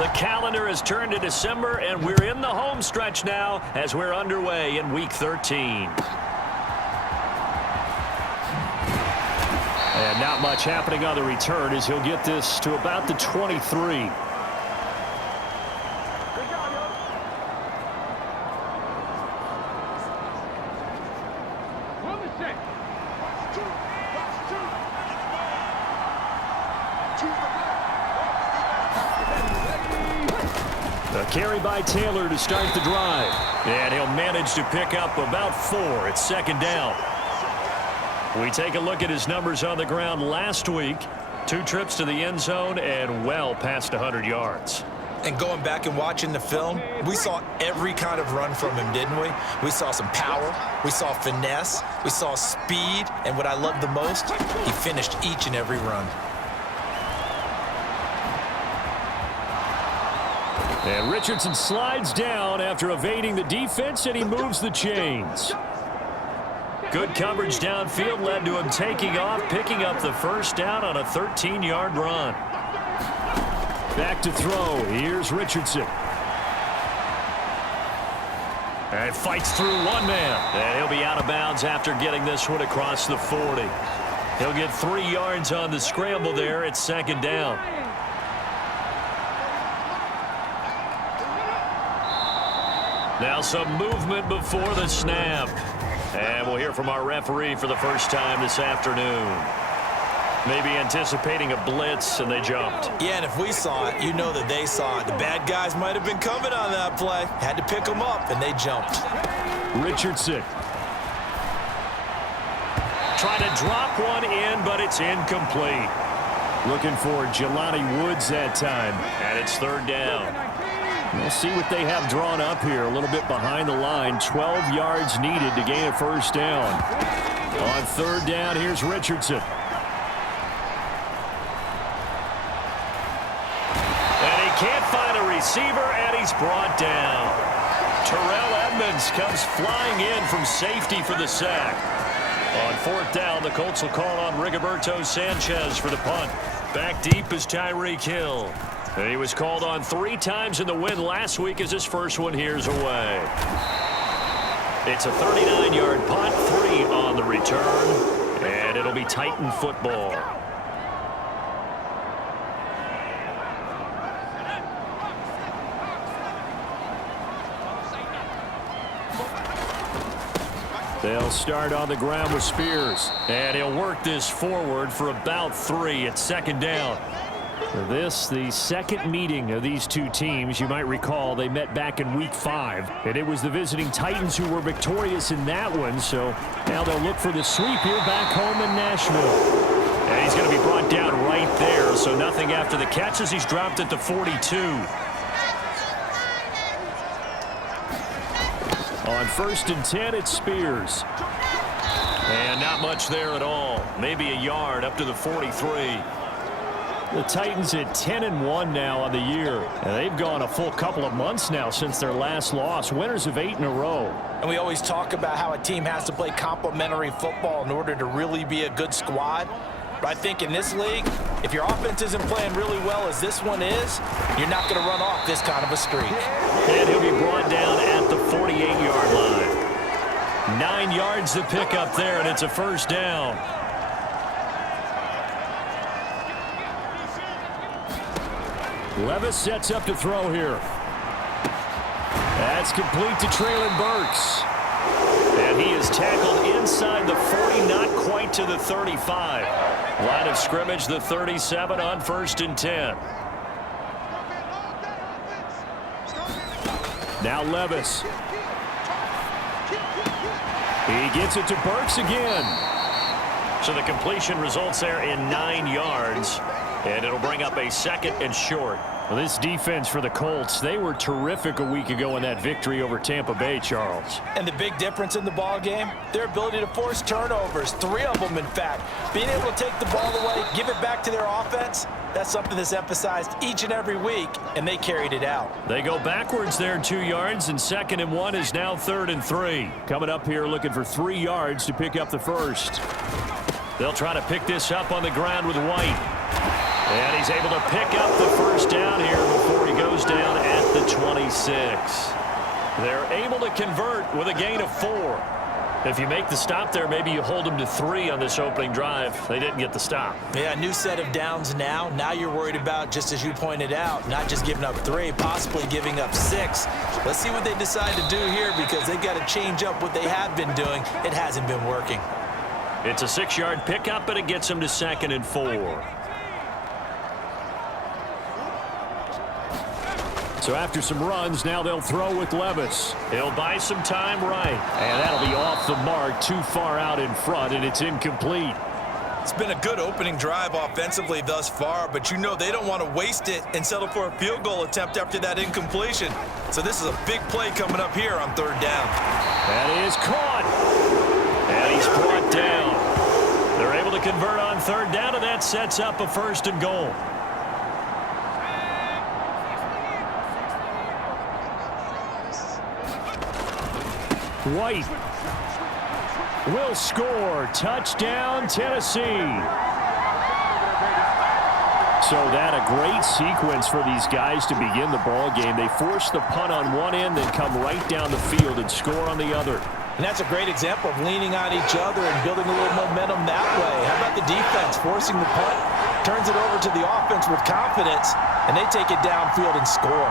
The calendar has turned to December, and we're in the home stretch now as we're underway in Week 13. And not much happening on the return as he'll get this to about the 23. A carry by Taylor to start the drive. And he'll manage to pick up about 4. It's second down. We take a look at his numbers on the ground last week. 2 trips to the end zone and well past 100 yards. And going back and watching the film, we saw every kind of run from him, didn't we? We saw some power, we saw finesse, we saw speed, and what I love the most, he finished each and every run. And Richardson slides down after evading the defense, and he moves the chains. Good coverage downfield led to him taking off, picking up the first down on a 13-yard run. Back to throw. Here's Richardson. And fights through one man. And he'll be out of bounds after getting this one across the 40. He'll get 3 yards on the scramble there. It's second down. Now some movement before the snap. And we'll hear from our referee for the first time this afternoon. Maybe anticipating a blitz, and they jumped. Yeah, and if we saw it, you know that they saw it. The bad guys might have been coming on that play. Had to pick them up, and they jumped. Richardson. Trying to drop one in, but it's incomplete. Looking for Jelani Woods that time. And it's third down. We'll see what they have drawn up here. A little bit behind the line. 12 yards needed to gain a first down. On third down, here's Richardson. And he can't find a receiver, and he's brought down. Terrell Edmonds comes flying in from safety for the sack. On fourth down, the Colts will call on Rigoberto Sanchez for the punt. Back deep is Tyreek Hill. He was called on 3 times in the win last week as his first one here's away. It's a 39-yard punt, 3 on the return, and it'll be Titan football. They'll start on the ground with Spears, and he'll work this forward for about 3 at second down. This, the second meeting of these two teams. You might recall they met back in Week 5, and it was the visiting Titans who were victorious in that one. So now they'll look for the sweep here back home in Nashville. And he's going to be brought down right there, so nothing after the catch as he's dropped at the 42. On 1st and 10, it's Spears. And not much there at all. Maybe a yard up to the 43. The Titans at 10-1 now on the year. And they've gone a full couple of months now since their last loss. Winners of 8 in a row. And we always talk about how a team has to play complementary football in order to really be a good squad. But I think in this league, if your offense isn't playing really well as this one is, you're not going to run off this kind of a streak. And he'll be brought down at the 48-yard line. 9 yards to pick up there, and it's a first down. Levis sets up to throw here. That's complete to Treylon Burks. And he is tackled inside the 40, not quite to the 35. Line of scrimmage, the 37 on 1st and 10. Now Levis. He gets it to Burks again. So the completion results there in 9 yards. And it'll bring up a 2nd and short. Well, this defense for the Colts, they were terrific a week ago in that victory over Tampa Bay, Charles. And the big difference in the ball game, their ability to force turnovers, 3 of them in fact. Being able to take the ball away, give it back to their offense, that's something that's emphasized each and every week, and they carried it out. They go backwards there 2 yards, and 2nd and 1 is now 3rd and 3. Coming up here looking for 3 yards to pick up the first. They'll try to pick this up on the ground with White. And he's able to pick up the first down here before he goes goes down at the 26. They're able to convert with a gain of 4. If you make the stop there, maybe you hold them to 3 on this opening drive. They didn't get the stop. Yeah, new set of downs now. Now you're worried about, just as you pointed out, not just giving up 3, possibly giving up 6. Let's see what they decide to do here, because they've got to change up what they have been doing. It hasn't been working. It's a 6-yard pickup, and it gets them to 2nd and 4. So after some runs, now they'll throw with Levis. He'll buy some time right. And that'll be off the mark, too far out in front, and it's incomplete. It's been a good opening drive offensively thus far, but you know they don't want to waste it and settle for a field goal attempt after that incompletion. So this is a big play coming up here on 3rd down. That is caught. And he's brought down. They're able to convert on 3rd down, and that sets up a 1st and goal. White will score. Touchdown, Tennessee. So that a great sequence for these guys to begin the ball game. They force the punt on one end, then come right down the field and score on the other. And that's a great example of leaning on each other and building a little momentum that way. How about the defense forcing the punt, turns it over to the offense with confidence, and they take it downfield and score.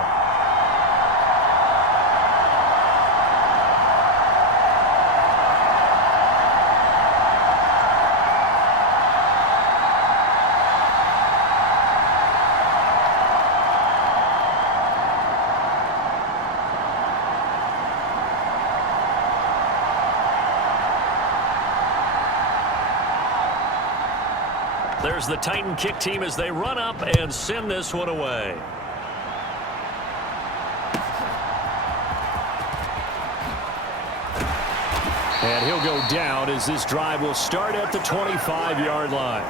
There's the Titan kick team as they run up and send this one away. And he'll go down as this drive will start at the 25-yard line.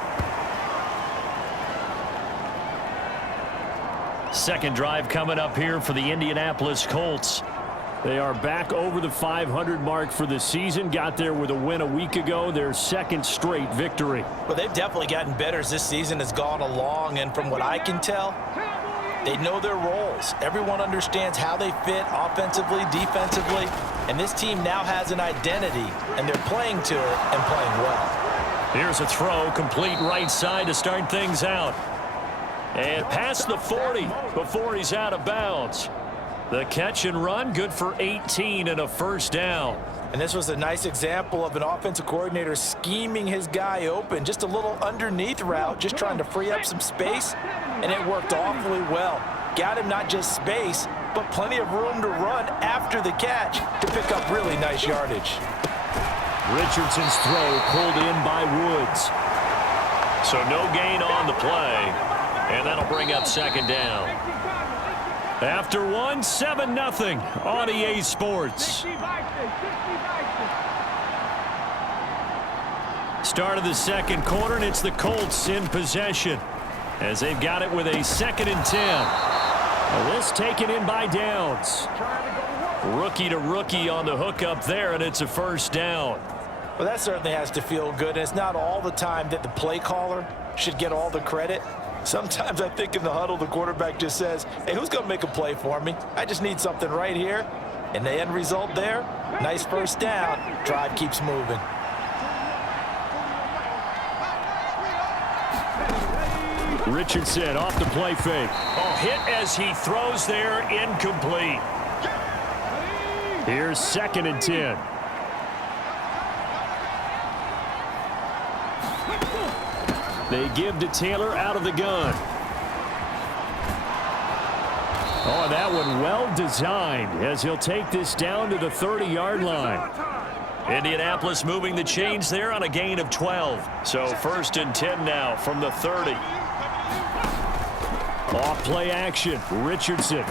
Second drive coming up here for the Indianapolis Colts. They are back over the 500 mark for the season. Got there with a win a week ago. Their 2nd straight victory. Well, they've definitely gotten better as this season has gone along. And from what I can tell, they know their roles. Everyone understands how they fit offensively, defensively. And this team now has an identity, and they're playing to it and playing well. Here's a throw, complete right side to start things out. And past the 40 before he's out of bounds. The catch and run, good for 18 and a 1st down. And this was a nice example of an offensive coordinator scheming his guy open. Just a little underneath route, just trying to free up some space, and it worked awfully well. Got him not just space, but plenty of room to run after the catch to pick up really nice yardage. Richardson's throw pulled in by Woods. So no gain on the play, and that'll bring up 2nd down. After 7-0 on EA Sports. Start of the 2nd quarter, and it's the Colts in possession as they've got it with a 2nd and 10. Well, this taken in by Downs. Rookie to rookie on the hookup there, and it's a 1st down. Well, that certainly has to feel good. And it's not all the time that the play caller should get all the credit. Sometimes I think in the huddle, the quarterback just says, hey, who's going to make a play for me? I just need something right here. And the end result there, nice 1st down. Drive keeps moving. Richardson off the play fake. Oh, hit as he throws there, incomplete. Here's 2nd and 10. They give to Taylor out of the gun. Oh, that one well designed as he'll take this down to the 30-yard line. Indianapolis moving the chains there on a gain of 12. So 1st and 10 now from the 30. Off play action. Richardson.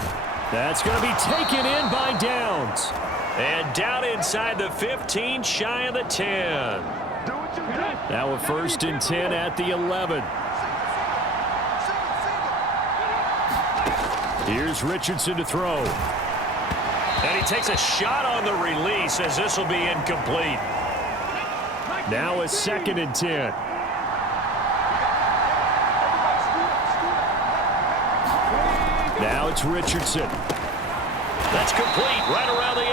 That's going to be taken in by Downs. And down inside the 15, shy of the 10. Now a 1st and 10 at the 11. Here's Richardson to throw. And he takes a shot on the release as this will be incomplete. Now a 2nd and 10. Now it's Richardson. That's complete right around the 8.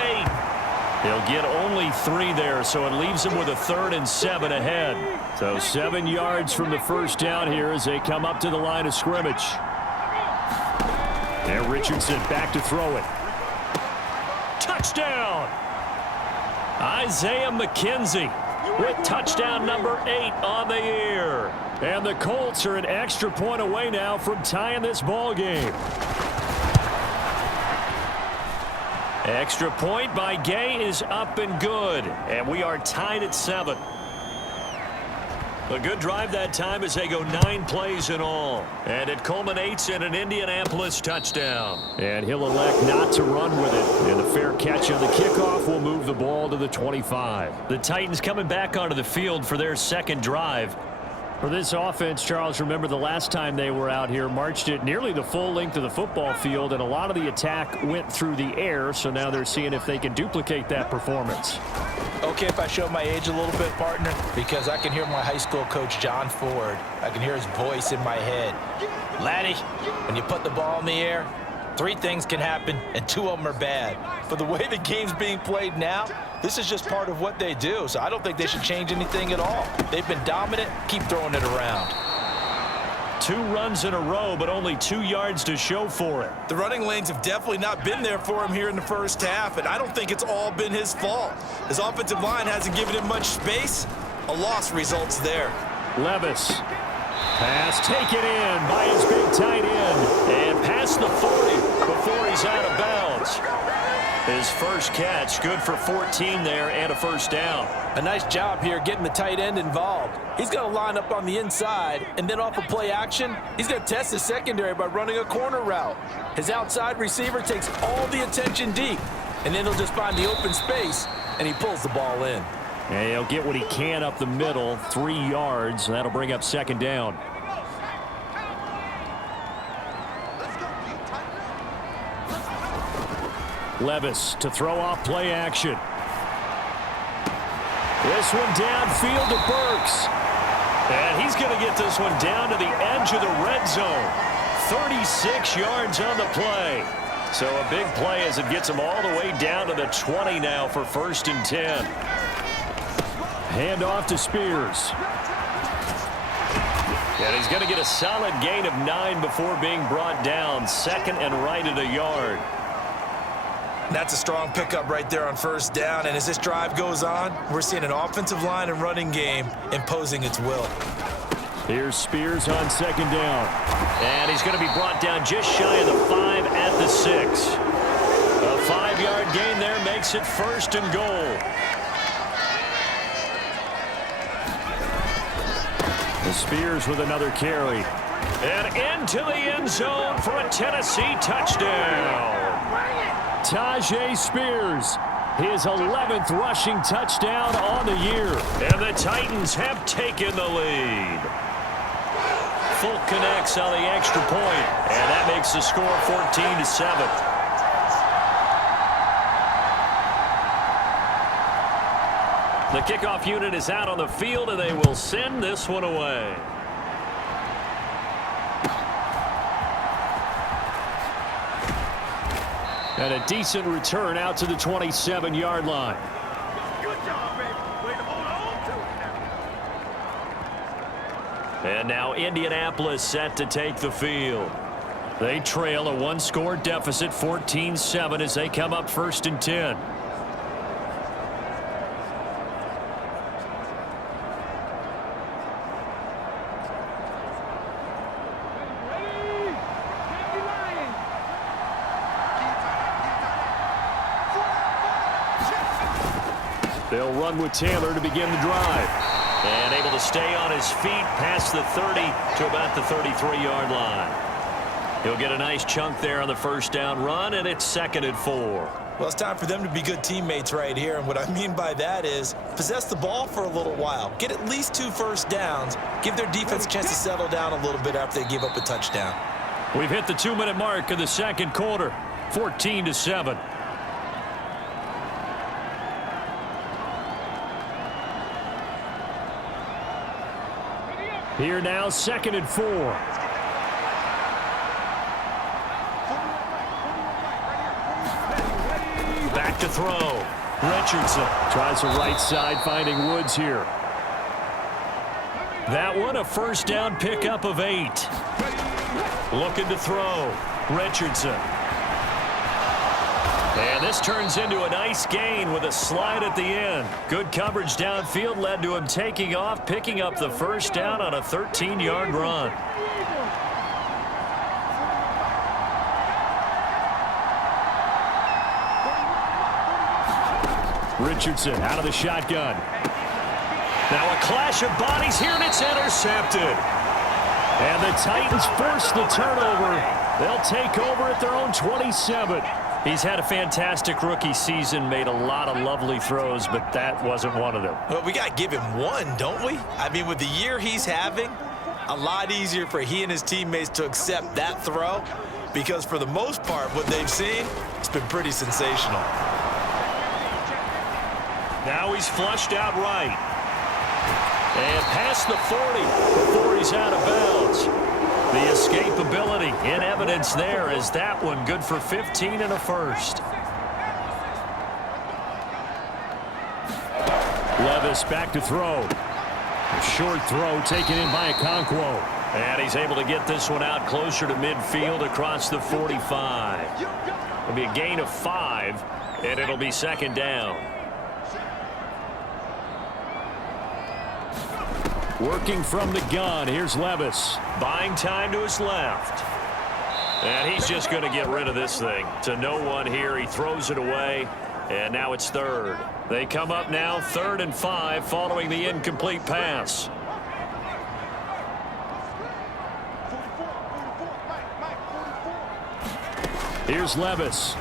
He'll get only 3 there, so it leaves him with a 3rd and 7 ahead. So 7 yards from the first down here as they come up to the line of scrimmage. And Richardson back to throw it. Touchdown! Isaiah McKenzie with touchdown number 8 on the year. And the Colts are an extra point away now from tying this ball game. Extra point by Gay is up and good. And we are tied at 7. A good drive that time as they go 9 plays in all. And it culminates in an Indianapolis touchdown. And he'll elect not to run with it. And a fair catch on the kickoff will move the ball to the 25. The Titans coming back onto the field for their second drive. For this offense, Charles, remember the last time they were out here, marched it nearly the full length of the football field, and a lot of the attack went through the air, so now they're seeing if they can duplicate that performance. Okay, if I show my age a little bit, partner, because I can hear my high school coach, John Ford. I can hear his voice in my head. Laddie, when you put the ball in the air, 3 things can happen, and 2 of them are bad. For the way the game's being played now, this is just part of what they do, so I don't think they should change anything at all. They've been dominant. Keep throwing it around. 2 runs in a row, but only 2 yards to show for it. The running lanes have definitely not been there for him here in the first half, and I don't think it's all been his fault. His offensive line hasn't given him much space. A loss results there. Levis. Pass taken in by his big tight end. And past the 40 before he's out of bounds. His first catch, good for 14 there and a first down. A nice job here getting the tight end involved. He's going to line up on the inside, and then off of play action, he's going to test his secondary by running a corner route. His outside receiver takes all the attention deep, and then he'll just find the open space, and he pulls the ball in. And he'll get what he can up the middle, 3 yards. That'll bring up second down. Levis to throw off play action. This one downfield to Burks. And he's going to get this one down to the edge of the red zone. 36 yards on the play. So a big play as it gets him all the way down to the 20 now for 1st and 10. Hand off to Spears. And he's going to get a solid gain of 9 before being brought down. 2nd and right at a yard. That's a strong pickup right there on 1st down, and as this drive goes on, we're seeing an offensive line and running game imposing its will. Here's Spears on 2nd down. And he's going to be brought down just shy of the 5 at the 6. A 5-yard gain there makes it 1st and goal. And Spears with another carry. And into the end zone for a Tennessee touchdown. Tyjae Spears, his 11th rushing touchdown on the year. And the Titans have taken the lead. Fulk connects on the extra point, and that makes the score 14-7. The kickoff unit is out on the field, and they will send this one away. And a decent return out to the 27-yard line. Good job, baby. Way to hold on to it now. And now Indianapolis set to take the field. They trail a 1-score deficit, 14-7, as they come up 1st and 10. They'll run with Taylor to begin the drive. And able to stay on his feet past the 30 to about the 33-yard line. He'll get a nice chunk there on the 1st down run, and it's 2nd and 4. Well, it's time for them to be good teammates right here, and what I mean by that is possess the ball for a little while. Get at least 2 first downs. Give their defense a chance to settle down a little bit after they give up a touchdown. We've hit the 2-minute mark of the 2nd quarter, 14-7. Here now, 2nd and 4. to throw. Richardson tries the right side, finding Woods here. That one a first down pickup of 8. Looking to throw. Richardson. And this turns into a nice gain with a slide at the end. Good coverage downfield led to him taking off, picking up the first down on a 13-yard run. Richardson out of the shotgun. Now a clash of bodies here, and it's intercepted. And the Titans force the turnover. They'll take over at their own 27. He's had a fantastic rookie season, made a lot of lovely throws, but that wasn't one of them. Well, we got to give him one, don't we? I mean, with the year he's having, a lot easier for he and his teammates to accept that throw because for the most part, what they've seen, it's been pretty sensational. Now he's flushed out right. And past the 40 before he's out of bounds. The escapability in evidence there as that one good for 15 and a first. Levis back to throw. A short throw taken in by Okonkwo. And he's able to get this one out closer to midfield across the 45. It'll be a gain of 5, and it'll be second down. Working from the gun, here's Levis. Buying time to his left. And he's just going to get rid of this thing. To no one here, he throws it away, and now it's third. They come up now, 3rd and 5, following the incomplete pass. Here's Levis.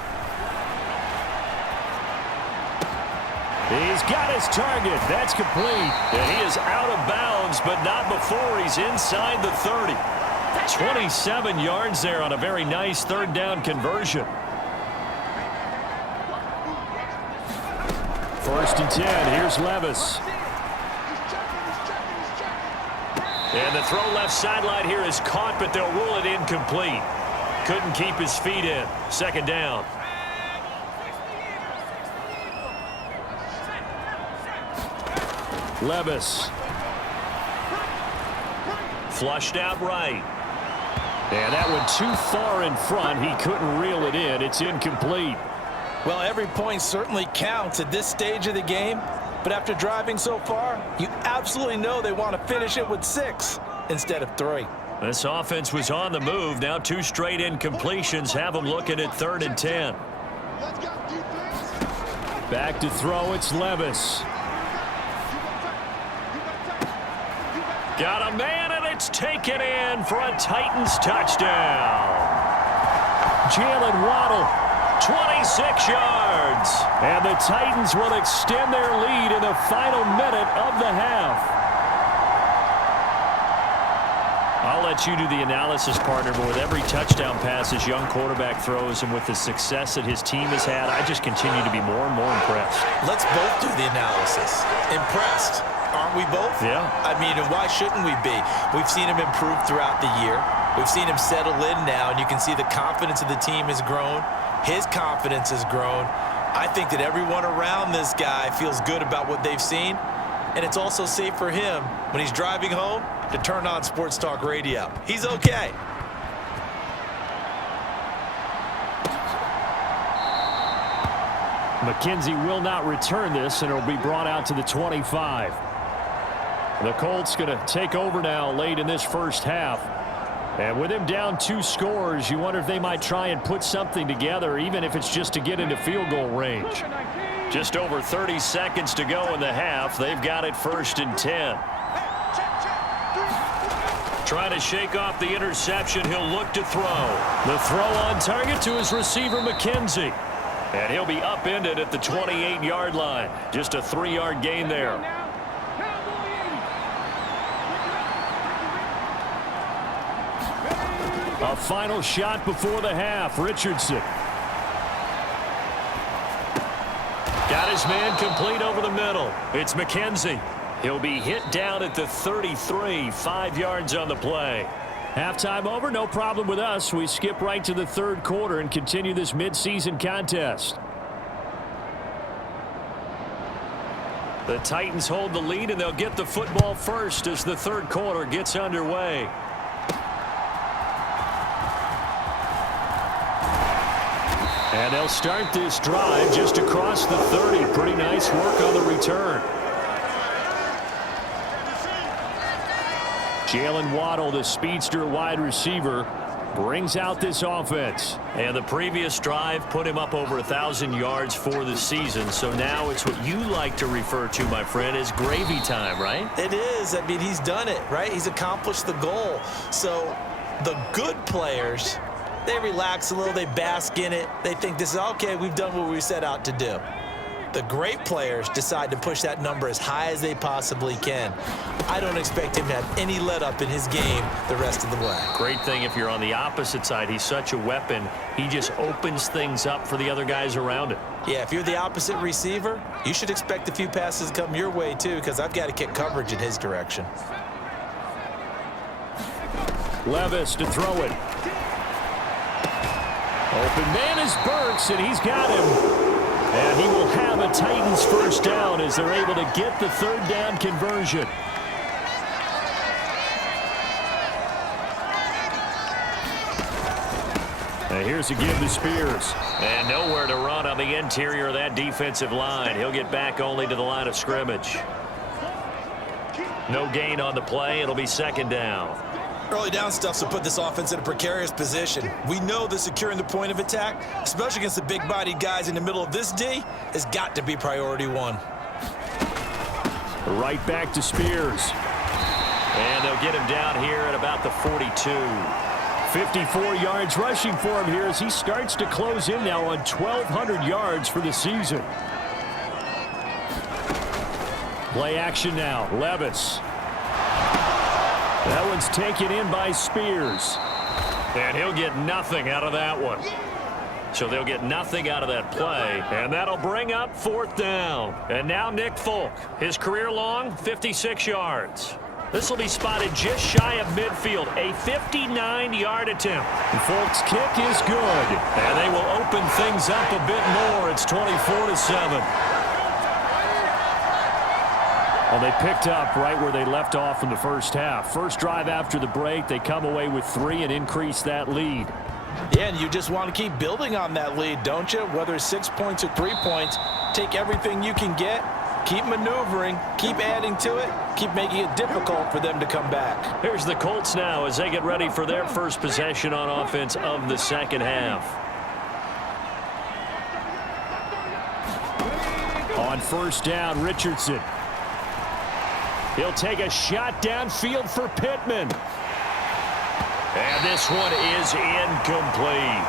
He's got his target. That's complete. And he is out of bounds, but not before he's inside the 30. 27 yards there on a very nice 3rd down conversion. 1st and 10. Here's Levis. And the throw left sideline here is caught, but they'll rule it incomplete. Couldn't keep his feet in. 2nd down. Levis. Flushed out right. And that one too far in front. He couldn't reel it in. It's incomplete. Well, every point certainly counts at this stage of the game. But after driving so far, you absolutely know they want to finish it with 6 instead of 3. This offense was on the move. Now 2 straight incompletions have them looking at 3rd and 10. Back to throw. It's Levis. Got a man, and it's taken in for a Titans touchdown. Jalen Waddle, 26 yards. And the Titans will extend their lead in the final minute of the half. I'll let you do the analysis, partner, but with every touchdown pass this young quarterback throws and with the success that his team has had, I just continue to be more and more impressed. Let's both do the analysis. Impressed. Aren't we both? Yeah. I mean, and why shouldn't we be? We've seen him improve throughout the year. We've seen him settle in now, and you can see the confidence of the team has grown. His confidence has grown. I think that everyone around this guy feels good about what they've seen, and it's also safe for him when he's driving home to turn on Sports Talk Radio. He's okay. McKenzie will not return this, and it'll be brought out to the 25. The Colts going to take over now late in this first half. And with him down 2 scores, you wonder if they might try and put something together, even if it's just to get into field goal range. Just over 30 seconds to go in the half. They've got it 1st and 10. Trying to shake off the interception. He'll look to throw. The throw on target to his receiver, McKenzie. And he'll be upended at the 28-yard line. Just a 3-yard gain there. A final shot before the half. Richardson. Got his man complete over the middle. It's McKenzie. He'll be hit down at the 33, 5 yards on the play. Halftime over, no problem with us. We skip right to the 3rd quarter and continue this midseason contest. The Titans hold the lead, and they'll get the football first as the third quarter gets underway. And they'll start this drive just across the 30. Pretty nice work on the return. Jalen Waddle, the speedster wide receiver, brings out this offense. And the previous drive put him up over 1,000 yards for the season. So now it's what you like to refer to, my friend, as gravy time, right? It is. I mean, he's done it, right? He's accomplished the goal. So the good players, they relax a little. They bask in it. They think this is, okay, we've done what we set out to do. The great players decide to push that number as high as they possibly can. I don't expect him to have any let-up in his game the rest of the way. Great thing if you're on the opposite side. He's such a weapon. He just opens things up for the other guys around him. Yeah, if you're the opposite receiver, you should expect a few passes to come your way, too, because I've got to kick coverage in his direction. Levis to throw it. Open man is Burks, and he's got him. And he will have a Titans first down as they're able to get the third down conversion. And here's a give to Spears. And nowhere to run on the interior of that defensive line. He'll get back only to the line of scrimmage. No gain on the play. It'll be second down. Early down stuff will put this offense in a precarious position. We know that securing the point of attack, especially against the big-bodied guys in the middle of this D, has got to be priority one. Right back to Spears. And they'll get him down here at about the 42. 54 yards rushing for him here as he starts to close in now on 1,200 yards for the season. Play action now. Levis. That one's taken in by Spears. And he'll get nothing out of that one. So they'll get nothing out of that play. And that'll bring up fourth down. And now Nick Folk. His career long, 56 yards. This will be spotted just shy of midfield. A 59-yard attempt. And Folk's kick is good. And they will open things up a bit more. It's 24-7. Well, they picked up right where they left off in the first half. First drive after the break, they come away with 3 and increase that lead. Yeah, and you just want to keep building on that lead, don't you? Whether it's 6 points or 3 points, take everything you can get, keep maneuvering, keep adding to it, keep making it difficult for them to come back. Here's the Colts now as they get ready for their first possession on offense of the second half. On first down, Richardson. He'll take a shot downfield for Pittman. And this one is incomplete.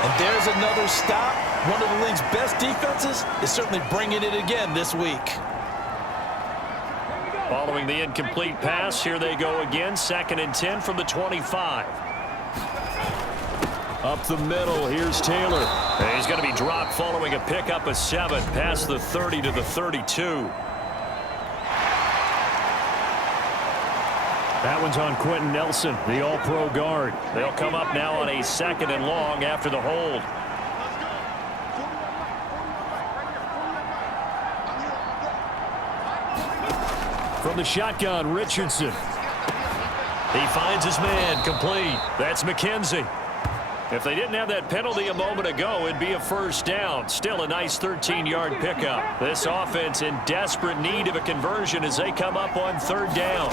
And there's another stop. One of the league's best defenses is certainly bringing it again this week. Following the incomplete pass, here they go again. 2nd and 10 from the 25. Up the middle, here's Taylor. And he's going to be dropped following a pickup of 7 past the 30 to the 32. That one's on Quentin Nelson, the all-pro guard. They'll come up now on a 2nd and long after the hold. From the shotgun, Richardson. He finds his man, complete. That's McKenzie. If they didn't have that penalty a moment ago, it'd be a first down. Still a nice 13-yard pickup. This offense in desperate need of a conversion as they come up on 3rd down.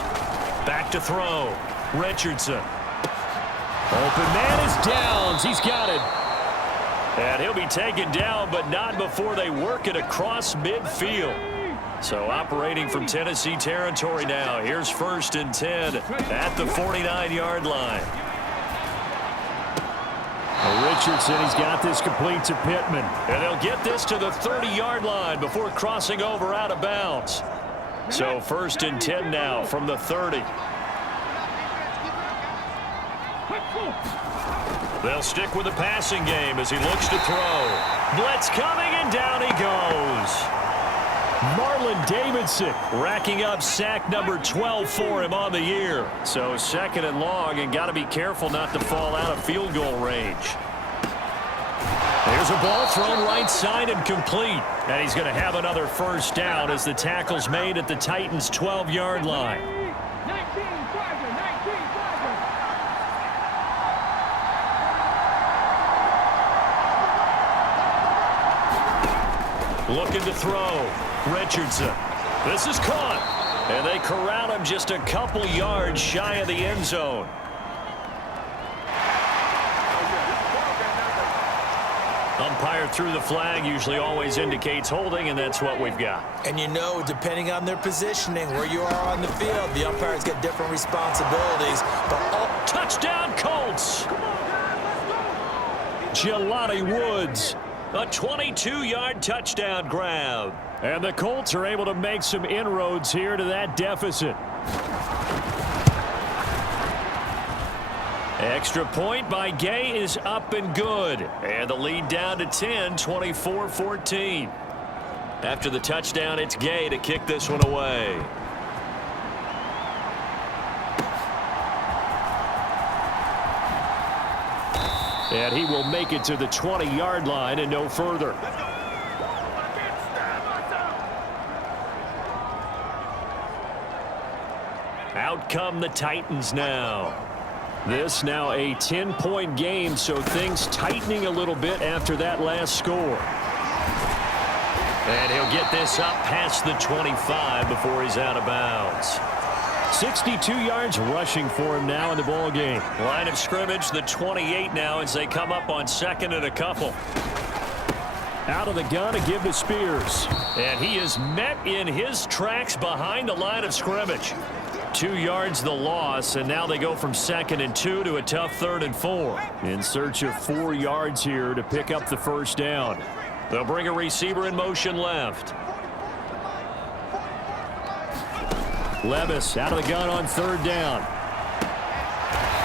Back to throw. Richardson. Open man is Downs. He's got it. And he'll be taken down, but not before they work it across midfield. So operating from Tennessee territory now. Here's 1st and 10 at the 49-yard line. Richardson, he's got this complete to Pittman. And they'll get this to the 30-yard line before crossing over out of bounds. So 1st and 10 now from the 30. They'll stick with the passing game as he looks to throw. Blitz coming, and down he goes. Marlon Davidson racking up sack number 12 for him on the year. So 2nd and long, and got to be careful not to fall out of field goal range. There's a ball thrown right side and complete. And he's going to have another first down as the tackle's made at the Titans' 12-yard line. 19, Tiger, 19, Tiger. Looking to throw. Richardson. This is caught. And they corral him just a couple yards shy of the end zone. Umpire threw the flag, usually always indicates holding, and that's what we've got. And you know, depending on their positioning, where you are on the field, the umpires get different responsibilities. But touchdown Colts! Jelani Woods, a 22-yard touchdown grab. And the Colts are able to make some inroads here to that deficit. Extra point by Gay is up and good. And the lead down to 10, 24-14. After the touchdown, it's Gay to kick this one away. And he will make it to the 20-yard line and no further. Out come the Titans now. This now a 10-point game, so things tightening a little bit after that last score. And he'll get this up past the 25 before he's out of bounds. 62 yards rushing for him now in the ball game. Line of scrimmage, the 28 now as they come up on second and a couple. Out of the gun to give to Spears. And he is met in his tracks behind the line of scrimmage. 2 yards the loss, and now they go from 2nd and 2 to a tough 3rd and 4. In search of 4 yards here to pick up the first down. They'll bring a receiver in motion left. Levis out of the gun on 3rd down.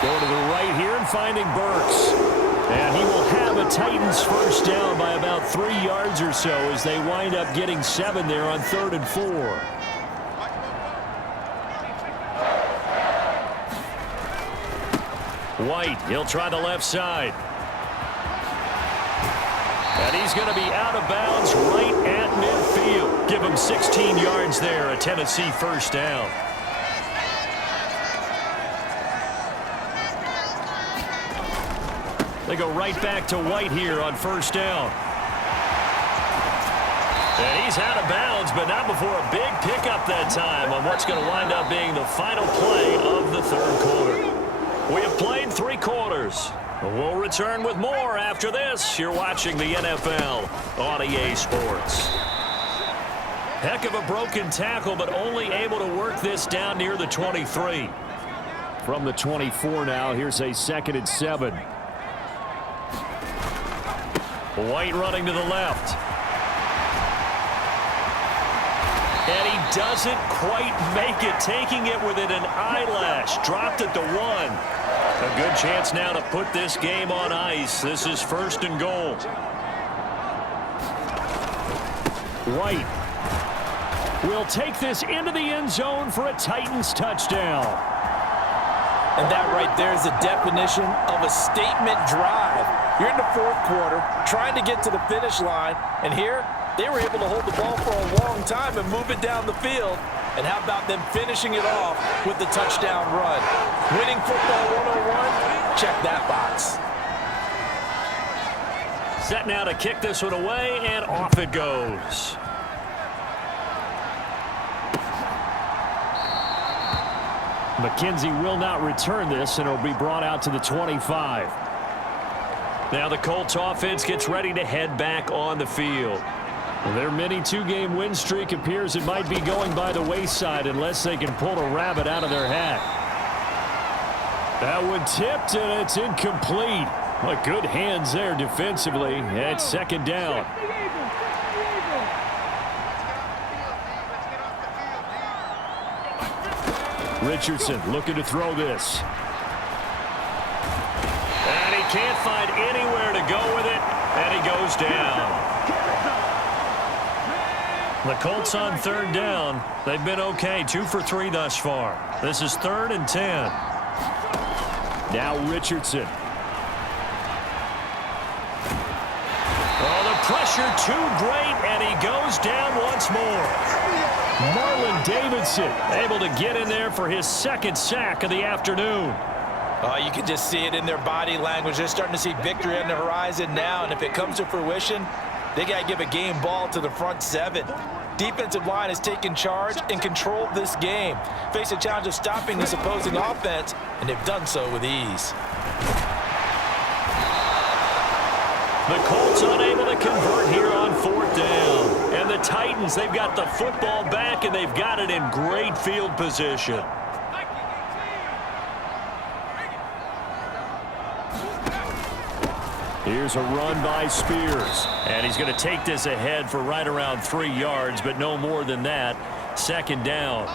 Going to the right here and finding Burks. And he will have a Titans first down by about 3 yards or so as they wind up getting 7 there on 3rd and 4. White, he'll try the left side. And he's going to be out of bounds right at midfield. Give him 16 yards there, a Tennessee first down. They go right back to White here on first down. And he's out of bounds, but not before a big pickup that time on what's going to wind up being the final play of the 3rd quarter. We have played 3 quarters. We'll return with more after this. You're watching the NFL on EA Sports. Heck of a broken tackle, but only able to work this down near the 23. From the 24 now, here's a 2nd and 7. White running to the left. And he doesn't quite make it, taking it within an eyelash. Dropped it to 1. A good chance now to put this game on ice. This is 1st and goal. White will take this into the end zone for a Titans touchdown. And that right there is the definition of a statement drive. You're in the 4th quarter, trying to get to the finish line, and here they were able to hold the ball for a long time and move it down the field. And how about them finishing it off with the touchdown run? Winning football 101, check that box. Set now to kick this one away, and off it goes. McKenzie will not return this, and it'll be brought out to the 25. Now the Colts offense gets ready to head back on the field. Their mini 2-game win streak appears it might be going by the wayside unless they can pull a rabbit out of their hat. That one tipped, and it's incomplete. But good hands there defensively at 2nd down. Richardson looking to throw this. And he can't find anywhere to go with it, and he goes down. The Colts on 3rd down. They've been okay, 2 for 3 thus far. This is 3rd and 10. Now Richardson. pressure too great, and he goes down once more. Marlon Davidson able to get in there for his second sack of the afternoon. You can just see it in their body language. They're starting to see victory on the horizon now, and if it comes to fruition, they got to give a game ball to the front seven. Defensive line has taken charge and controlled this game. Face a challenge of stopping this opposing offense, and they've done so with ease. The Colts unable to convert here on 4th down. And the Titans, they've got the football back, and they've got it in great field position. Here's a run by Spears. And he's going to take this ahead for right around 3 yards, but no more than that. 2nd down.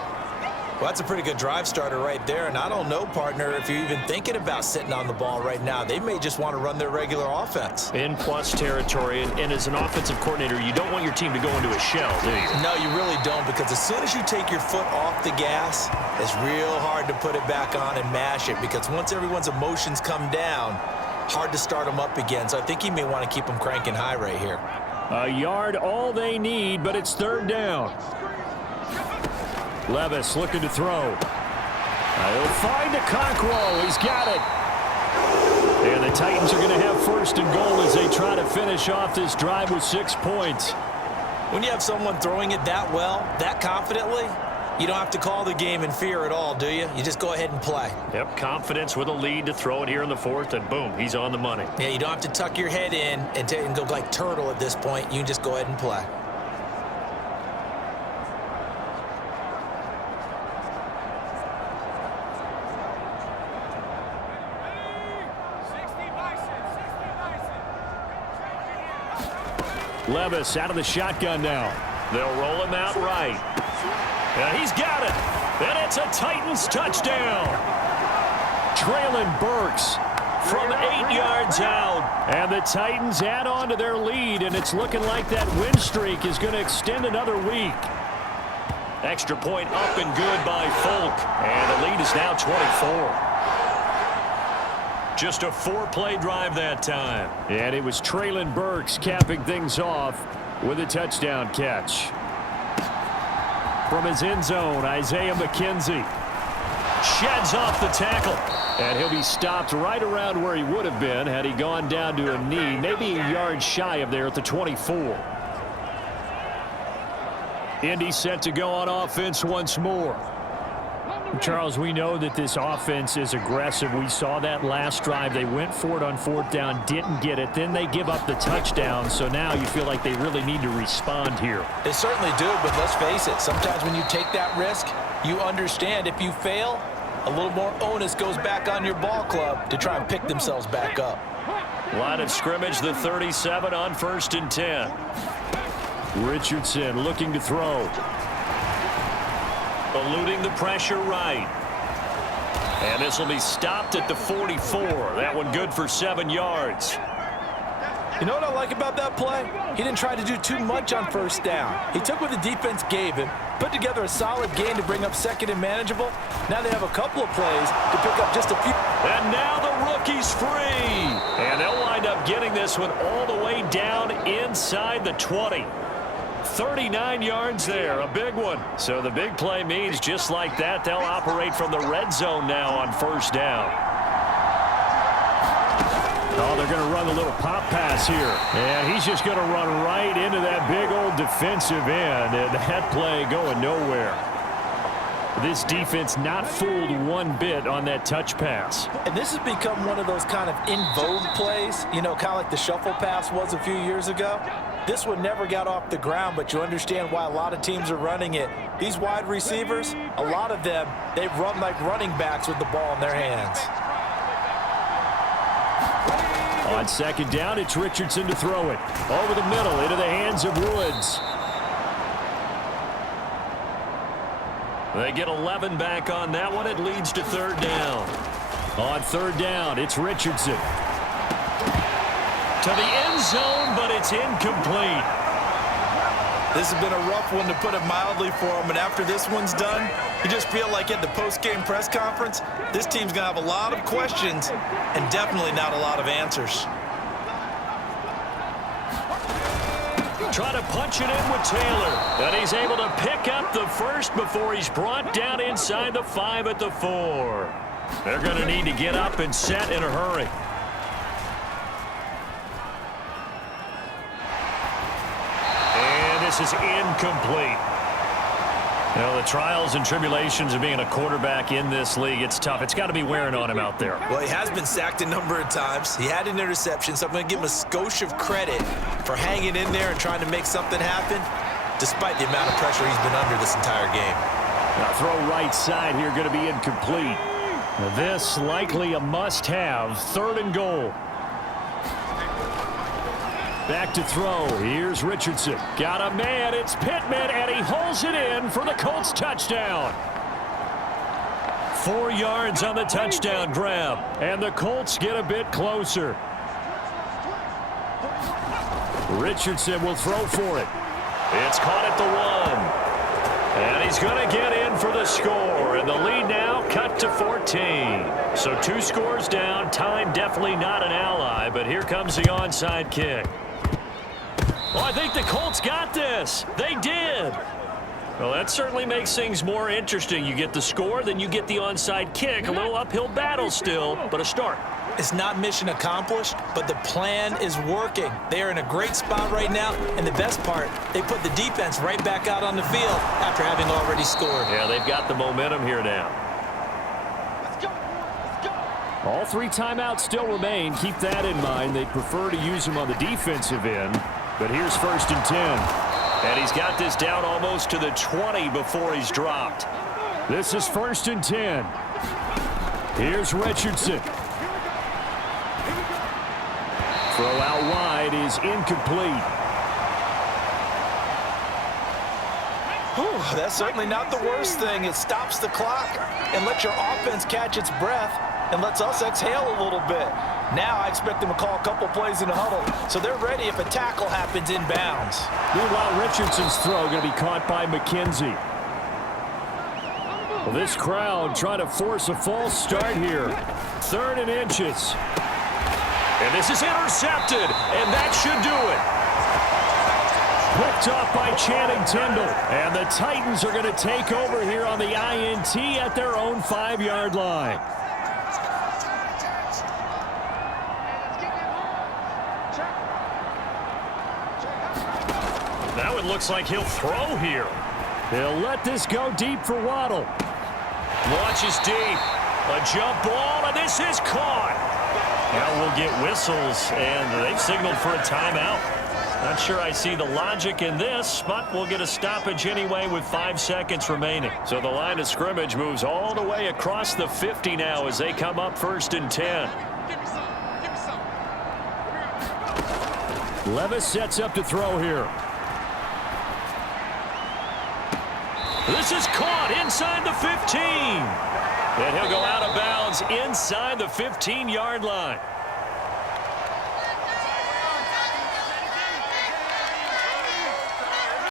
Well, that's a pretty good drive starter right there, and I don't know, partner, if you're even thinking about sitting on the ball right now. They may just want to run their regular offense. In plus territory, and as an offensive coordinator, you don't want your team to go into a shell, do you? No, you really don't, because as soon as you take your foot off the gas, it's real hard to put it back on and mash it, because once everyone's emotions come down, hard to start them up again. So I think he may want to keep them cranking high right here. A yard all they need, but it's 3rd down. Levis looking to throw. He'll find Okonkwo. He's got it. And the Titans are going to have 1st and goal as they try to finish off this drive with 6 points. When you have someone throwing it that well, that confidently, you don't have to call the game in fear at all, do you? You just go ahead and play. Yep, confidence with a lead to throw it here in the 4th, and boom, he's on the money. Yeah, you don't have to tuck your head in and go like turtle at this point. You can just go ahead and play. Levis out of the shotgun now. They'll roll him out right. And he's got it. And it's a Titans touchdown. Traylon Burks from 8 yards out. And the Titans add on to their lead, and it's looking like that win streak is going to extend another week. Extra point up and good by Folk. And the lead is now 24. Just a 4-play drive that time. And it was Traylon Burks capping things off with a touchdown catch. From his end zone, Isaiah McKenzie sheds off the tackle. And he'll be stopped right around where he would have been had he gone down to a knee, maybe a yard shy of there at the 24. Indy set to go on offense once more. Charles, we know that this offense is aggressive. We saw that last drive. They went for it on 4th down, didn't get it. Then they give up the touchdown. So now you feel like they really need to respond here. They certainly do, but let's face it. Sometimes when you take that risk, you understand if you fail, a little more onus goes back on your ball club to try and pick themselves back up. Line of scrimmage, the 37 on 1st and 10. Richardson looking to throw. Eluding the pressure right. And this will be stopped at the 44. That one good for 7 yards. You know what I like about that play? He didn't try to do too much on 1st down. He took what the defense gave him, put together a solid gain to bring up 2nd and manageable. Now they have a couple of plays to pick up just a few. And now the rookie's free. And they'll wind up getting this one all the way down inside the 20. 39 yards there, a big one. So the big play means just like that, they'll operate from the red zone now on 1st down. Oh, they're going to run a little pop pass here. And he's just going to run right into that big old defensive end. And that play going nowhere. This defense not fooled one bit on that touch pass. And this has become one of those kind of in vogue plays, you know, kind of like the shuffle pass was a few years ago. This one never got off the ground, but you understand why a lot of teams are running it. These wide receivers, a lot of them, they run like running backs with the ball in their hands. On 2nd down, it's Richardson to throw it. Over the middle, into the hands of Woods. They get 11 back on that one. It leads to 3rd down. On 3rd down, it's Richardson. To the end zone, but it's incomplete. This has been a rough one, to put it mildly, for him. And after this one's done, you just feel like at the post-game press conference, this team's going to have a lot of questions and definitely not a lot of answers. Trying to punch it in with Taylor. And he's able to pick up the first before he's brought down inside the 5 at the 4. They're going to need to get up and set in a hurry. And this is incomplete. You know, the trials and tribulations of being a quarterback in this league, it's tough. It's got to be wearing on him out there. Well, he has been sacked a number of times. He had an interception, so I'm going to give him a skosh of credit for hanging in there and trying to make something happen, despite the amount of pressure he's been under this entire game. Now, throw right side here, going to be incomplete. Now, this likely a must-have, 3rd and goal. Back to throw. Here's Richardson. Got a man. It's Pittman, and he holds it in for the Colts touchdown. 4 yards on the touchdown grab, and the Colts get a bit closer. Richardson will throw for it. It's caught at the 1. And he's going to get in for the score, and the lead now cut to 14. So 2 scores down. Time definitely not an ally, but here comes the onside kick. Well, I think the Colts got this. They did. Well, that certainly makes things more interesting. You get the score, then you get the onside kick. A little uphill battle still, but a start. It's not mission accomplished, but the plan is working. They are in a great spot right now, and the best part, they put the defense right back out on the field after having already scored. Yeah, they've got the momentum here now. All 3 timeouts still remain. Keep that in mind. They prefer to use them on the defensive end. But here's 1st and 10. And he's got this down almost to the 20 before he's dropped. This is 1st and 10. Here's Richardson. Throw out wide is incomplete. Whew, that's certainly not the worst thing. It stops the clock and lets your offense catch its breath and lets us exhale a little bit. Now I expect them to call a couple plays in the huddle, so they're ready if a tackle happens inbounds. Meanwhile, Richardson's throw going to be caught by McKenzie. Well, this crowd trying to force a false start here. 3rd and inches. And this is intercepted, and that should do it. Picked off by Channing Tindall. And the Titans are going to take over here on the INT at their own 5-yard line. Now it looks like he'll throw here. He'll let this go deep for Waddle. Launches deep. A jump ball, and this is caught. Now we'll get whistles, and they've signaled for a timeout. Not sure I see the logic in this, but we'll get a stoppage anyway with 5 seconds remaining. So the line of scrimmage moves all the way across the 50 now as they come up 1st and 10. Levis sets up to throw here. This is caught inside the 15. And he'll go out of bounds inside the 15-yard line.